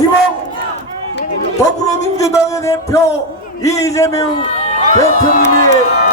희망 더불어민주당의 대표 이재명 대표님이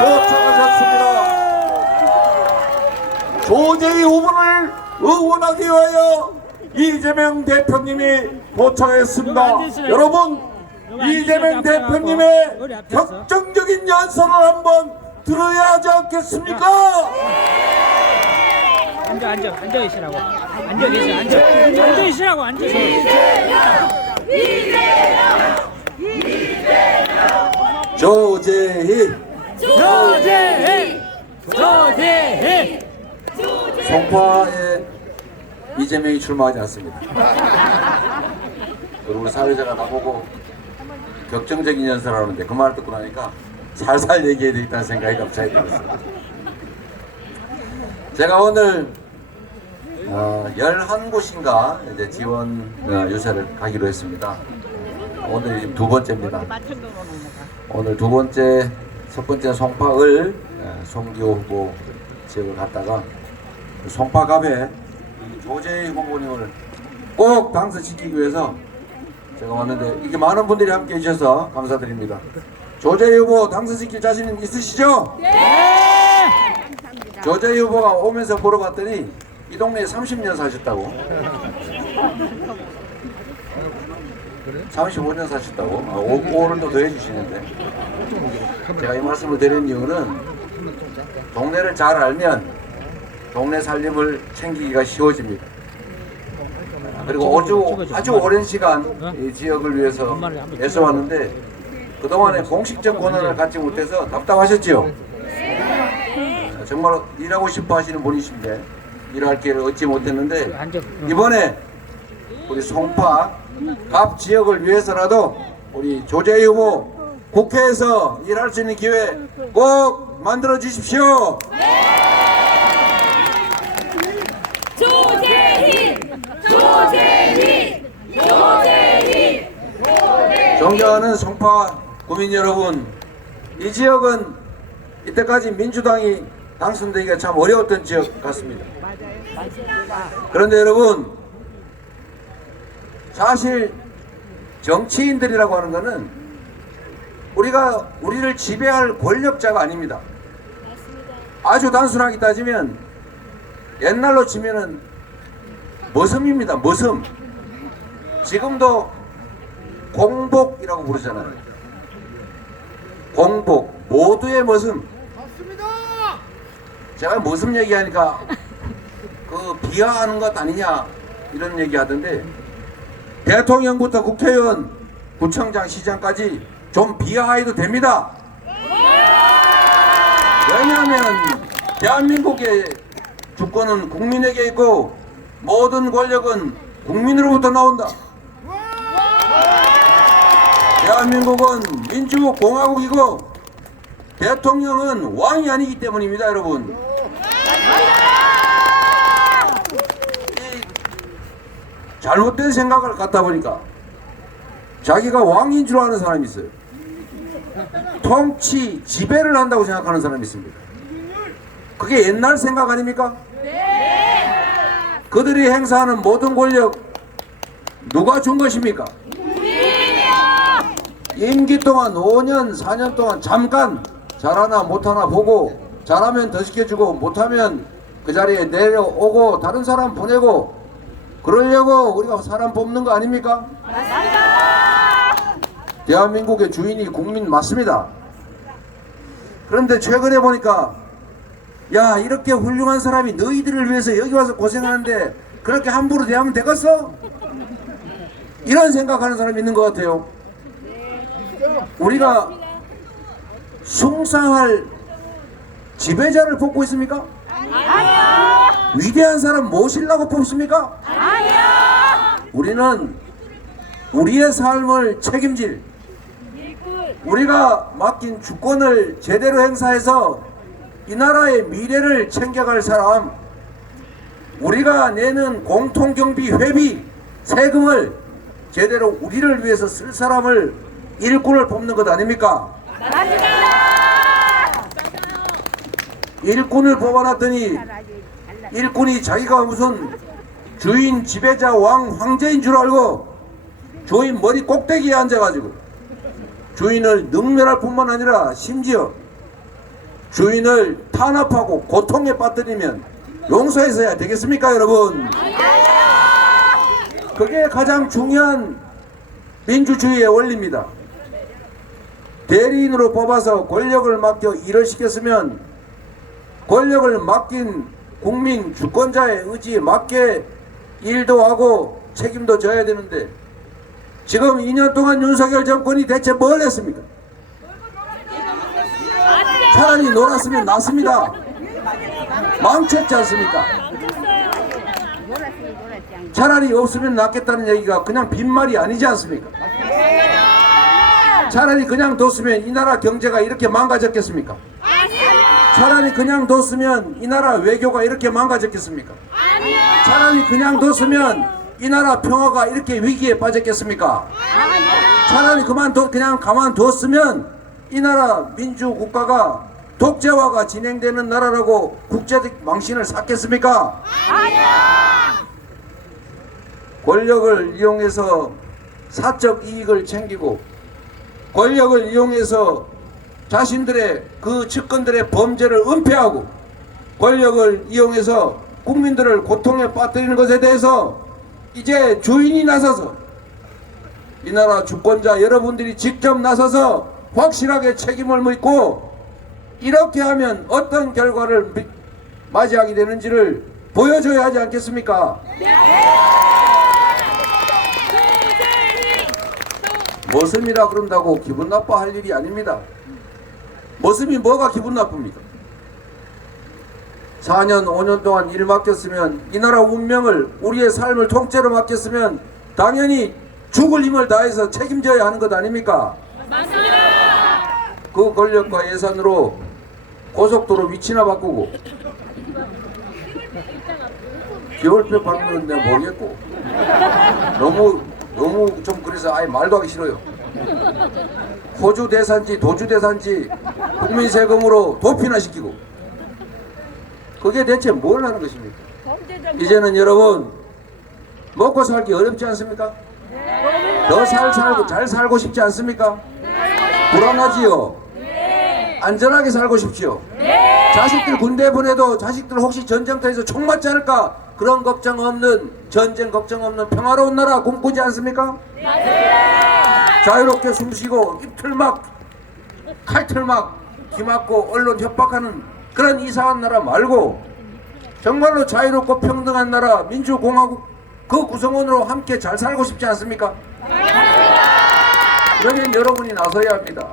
도착하셨습니다. 조재희 후보를 응원하기 위하여 이재명 대표님이 도착했습니다. 여러분, 이재명 대표님의 격정적인 연설을 한번 들어야 하지 않겠습니까? 앉아 계시라고. 앉아 계시라고. 조재희 송파에 이재명이 출마하지 않습니다. 그리고 우리 사회자가 나보고 격정적인 연설을 하는데 그 말을 듣고 나니까 살살 얘기해야 되겠다는 생각이 갑자기 들었습니다. 제가 오늘 11곳인가 이제 지원 유세를 가기로 했습니다. 오늘 지금 두 번째입니다. 오늘 두 번째, 첫 번째 송파을 송기호 후보 지역을 갔다가 송파갑에 조재희 후보님을 꼭 당선시키기 위해서 제가 왔는데 이렇게 많은 분들이 함께 해주셔서 감사드립니다. 조재희 후보 당선시킬 자신 있으시죠? 네! 조재희 후보가 오면서 물어봤더니 이 동네에 30년 사셨다고. 35년 사셨다고. 5를 또 더해주시는데 제가 이 말씀을 드리는 이유는 동네를 잘 알면 동네 살림을 챙기기가 쉬워집니다. 그리고 아주 오랜 시간 이 지역을 위해서 애써왔는데 그동안에 공식적 권한을 갖지 못해서 답답하셨지요? 정말 일하고 싶어 하시는 분이신데 일할 기회를 얻지 못했는데 이번에 우리 송파 갑 지역을 위해서라도 우리 조재희 후보 국회에서 일할 수 있는 기회 꼭 만들어 주십시오. 존경하는 송파 구민 여러분, 이 지역은 이때까지 민주당이 당선되기가 참 어려웠던 지역 같습니다. 그런데 여러분, 사실 정치인들이라고 하는 것은 우리를 지배할 권력자가 아닙니다. 아주 단순하게 따지면 옛날로 치면은 머슴입니다. 머슴. 지금도 공복이라고 부르잖아요. 공복, 모두의 머슴. 제가 머슴 얘기하니까 그 비하하는 것 아니냐 이런 얘기 하던데 대통령부터 국회의원, 구청장, 시장까지 좀 비하해도 됩니다. 왜냐하면 대한민국의 주권은 국민에게 있고 모든 권력은 국민으로부터 나온다. 대한민국은 민주공화국이고 대통령은 왕이 아니기 때문입니다, 여러분. 잘못된 생각을 갖다 보니까 자기가 왕인 줄 아는 사람이 있어요. 통치, 지배를 한다고 생각하는 사람이 있습니다. 그게 옛날 생각 아닙니까? 그들이 행사하는 모든 권력 누가 준 것입니까? 임기 동안 5년, 4년 동안 잠깐 잘하나 못하나 보고 잘하면 더 시켜주고 못하면 그 자리에 내려오고 다른 사람 보내고 그러려고 우리가 사람 뽑는 거 아닙니까? 맞습니다. 대한민국의 주인이 국민 맞습니다. 그런데 최근에 보니까 야, 이렇게 훌륭한 사람이 너희들을 위해서 여기 와서 고생하는데 그렇게 함부로 대하면 되겠어? 이런 생각하는 사람이 있는 것 같아요. 우리가 숭상할 지배자를 뽑고 있습니까? 아니요. 위대한 사람 모시려고 뽑습니까? 아니요. 우리는 우리의 삶을 책임질, 우리가 맡긴 주권을 제대로 행사해서 이 나라의 미래를 챙겨갈 사람, 우리가 내는 공통경비 회비 세금을 제대로 우리를 위해서 쓸 사람을 일꾼을 뽑는 것 아닙니까? 맞습니다. 일꾼을 뽑아놨더니 일꾼이 자기가 무슨 주인, 지배자, 왕, 황제인 줄 알고 주인 머리 꼭대기에 앉아가지고 주인을 능멸할 뿐만 아니라 심지어 주인을 탄압하고 고통에 빠뜨리면 용서해서야 되겠습니까, 여러분? 그게 가장 중요한 민주주의의 원리입니다. 대리인으로 뽑아서 권력을 맡겨 일을 시켰으면 권력을 맡긴 국민 주권자의 의지에 맞게 일도 하고 책임도 져야 되는데 지금 2년 동안 윤석열 정권이 대체 뭘 했습니까? 차라리 놀았으면 낫습니다. 망쳤지 않습니까? 차라리 없으면 낫겠다는 얘기가 그냥 빈말이 아니지 않습니까? 차라리 그냥 뒀으면 이 나라 경제가 이렇게 망가졌겠습니까? 차라리 그냥 뒀으면 이 나라 외교가 이렇게 망가졌겠습니까? 차라리 그냥 뒀으면 이 나라 평화가 이렇게 위기에 빠졌겠습니까? 차라리 그냥 가만뒀으면 이 나라 민주국가가 독재화가 진행되는 나라라고 국제적 망신을 샀겠습니까? 권력을 이용해서 사적 이익을 챙기고 권력을 이용해서 자신들의 그 측근들의 범죄를 은폐하고 권력을 이용해서 국민들을 고통에 빠뜨리는 것에 대해서 이제 주인이 나서서 이 나라 주권자 여러분들이 직접 나서서 확실하게 책임을 묻고 이렇게 하면 어떤 결과를 맞이하게 되는지를 보여줘야 하지 않겠습니까? 머슴이라 그런다고 기분 나빠할 일이 아닙니다. 머슴이 뭐가 기분 나쁩니까? 4년 5년 동안 일 맡겼으면 이 나라 운명을 우리의 삶을 통째로 맡겼으면 당연히 죽을 힘을 다해서 책임져야 하는 것 아닙니까? 맞습니다. 그 권력과 예산으로 고속도로 위치나 바꾸고 겨울볕 밟는 데 모르겠고 너무 좀 그래서 아예 말도 하기 싫어요. 호주 대산지 도주 대산지 국민 세금으로 도피나 시키고 그게 대체 뭘 하는 것입니까? 이제는 여러분 먹고 살기 어렵지 않습니까? 더 잘 살고 싶지 않습니까? 불안하지요? 안전하게 살고 싶지요? 자식들 군대 보내도 자식들 혹시 전쟁터에서 총 맞지 않을까? 그런 걱정 없는 전쟁 걱정 없는 평화로운 나라 꿈꾸지 않습니까? 자유롭게 숨쉬고 입틀막 칼틀막 기맞고 언론 협박하는 그런 이상한 나라 말고 정말로 자유롭고 평등한 나라 민주공화국 그 구성원으로 함께 잘 살고 싶지 않습니까? 그러면 여러분이 나서야 합니다.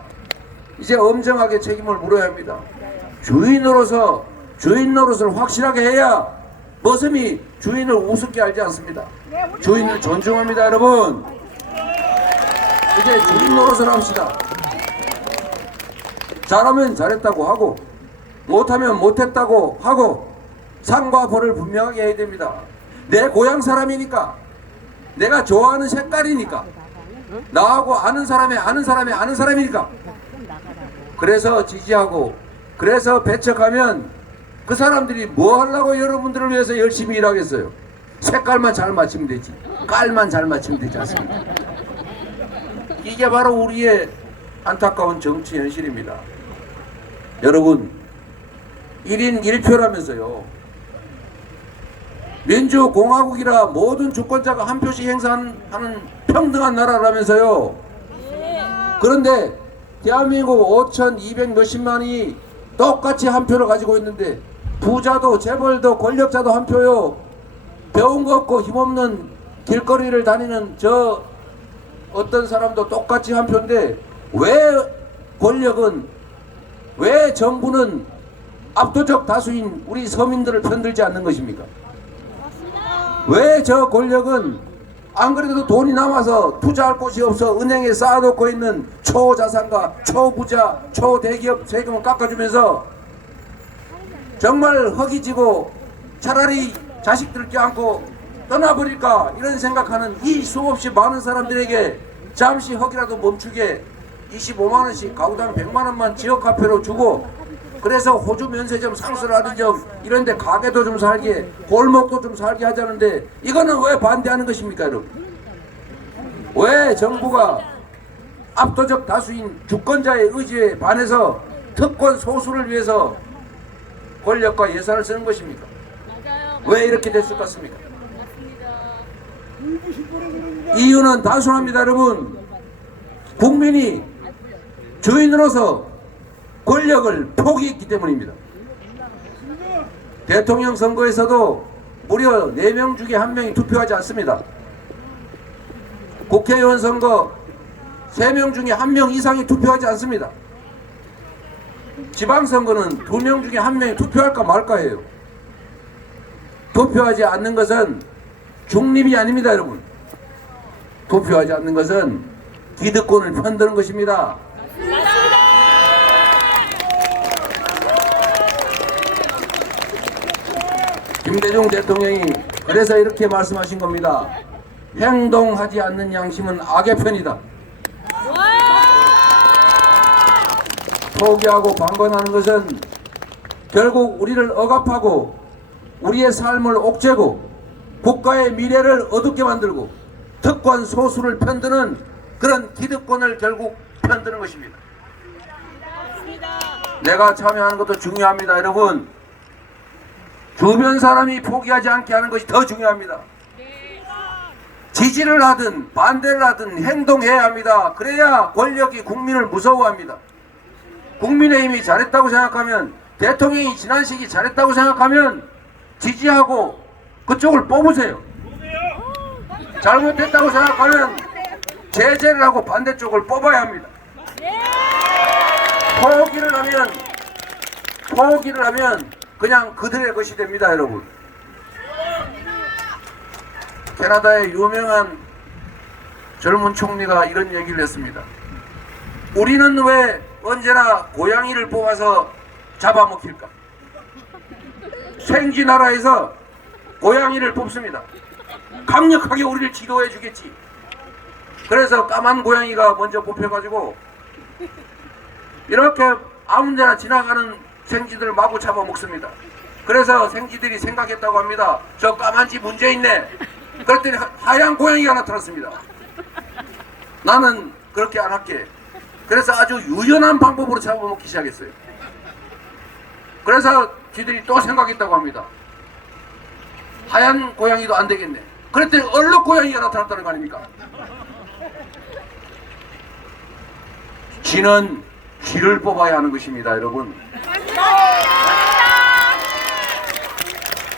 이제 엄정하게 책임을 물어야 합니다. 주인 노릇을 확실하게 해야 머슴이 주인을 우습게 알지 않습니다. 주인을 존중합니다, 여러분. 이제 주인 노릇을 합시다. 잘하면 잘했다고 하고 못하면 못했다고 하고 상과 벌을 분명하게 해야 됩니다. 내 고향 사람이니까 내가 좋아하는 색깔이니까 나하고 아는 사람이니까 그래서 지지하고 그래서 배척하면 그 사람들이 뭐 하려고 여러분들을 위해서 열심히 일하겠어요? 색깔만 잘 맞추면 되지 깔만 잘 맞추면 되지 않습니까? 이게 바로 우리의 안타까운 정치 현실입니다. 여러분 1인 1표라면서요 민주공화국이라 모든 주권자가 한 표씩 행사하는 평등한 나라라면서요. 그런데 대한민국 5,200 몇십만이 똑같이 한 표를 가지고 있는데 부자도 재벌도 권력자도 한 표요. 배운 거 없고 힘없는 길거리를 다니는 저 어떤 사람도 똑같이 한 표인데 왜 정부는 압도적 다수인 우리 서민들을 편들지 않는 것입니까? 왜 저 권력은 안 그래도 돈이 남아서 투자할 곳이 없어 은행에 쌓아놓고 있는 초자산가, 초부자, 초대기업 세금을 깎아주면서 정말 허기지고 차라리 자식들 껴안고 떠나버릴까 이런 생각하는 이 수없이 많은 사람들에게 잠시 허기라도 멈추게 25만원씩 가구당 100만원만 지역화폐로 주고 그래서 호주 면세점 상수라든점 이런데 가게도 좀 살게 골목도 좀 살게 하자는데 이거는 왜 반대하는 것입니까 여러분? 왜 정부가 압도적 다수인 주권자의 의지에 반해서 특권 소수를 위해서 권력과 예산을 쓰는 것입니까? 왜 이렇게 됐을 것 같습니까? 이유는 단순합니다, 여러분. 국민이 주인으로서 권력을 포기했기 때문입니다. 대통령 선거에서도 무려 4명 중에 1명이 투표하지 않습니다. 국회의원 선거 3명 중에 1명 이상이 투표하지 않습니다. 지방선거는 2명 중에 1명이 투표할까 말까 해요. 투표하지 않는 것은 중립이 아닙니다, 여러분. 투표하지 않는 것은 기득권을 편드는 것입니다. 김대중 대통령이 그래서 이렇게 말씀하신 겁니다. 행동하지 않는 양심은 악의 편이다. 포기하고 방관하는 것은 결국 우리를 억압하고 우리의 삶을 옥죄고 국가의 미래를 어둡게 만들고 특권 소수를 편드는 그런 기득권을 결국 편드는 것입니다. 내가 참여하는 것도 중요합니다, 여러분. 주변 사람이 포기하지 않게 하는 것이 더 중요합니다. 지지를 하든 반대를 하든 행동해야 합니다. 그래야 권력이 국민을 무서워합니다. 국민의힘이 잘했다고 생각하면, 대통령이 지난 시기 잘했다고 생각하면 지지하고 그쪽을 뽑으세요. 잘못했다고 생각하면 제재를 하고 반대쪽을 뽑아야 합니다. 포기를 하면 그냥 그들의 것이 됩니다, 여러분. 캐나다의 유명한 젊은 총리가 이런 얘기를 했습니다. 우리는 왜 언제나 고양이를 뽑아서 잡아먹힐까? 생쥐 나라에서 고양이를 뽑습니다. 강력하게 우리를 지도해 주겠지. 그래서 까만 고양이가 먼저 뽑혀가지고 이렇게 아무데나 지나가는 생쥐들을 마구 잡아먹습니다. 그래서 생쥐들이 생각했다고 합니다. 저 까만 쥐 문제 있네. 그랬더니 하얀 고양이가 나타났습니다. 나는 그렇게 안 할게. 그래서 아주 유연한 방법으로 잡아먹기 시작했어요. 그래서 쥐들이 또 생각했다고 합니다. 하얀 고양이도 안 되겠네. 그랬더니 얼룩 고양이가 나타났다는 거 아닙니까? 쥐는 쥐를 뽑아야 하는 것입니다, 여러분.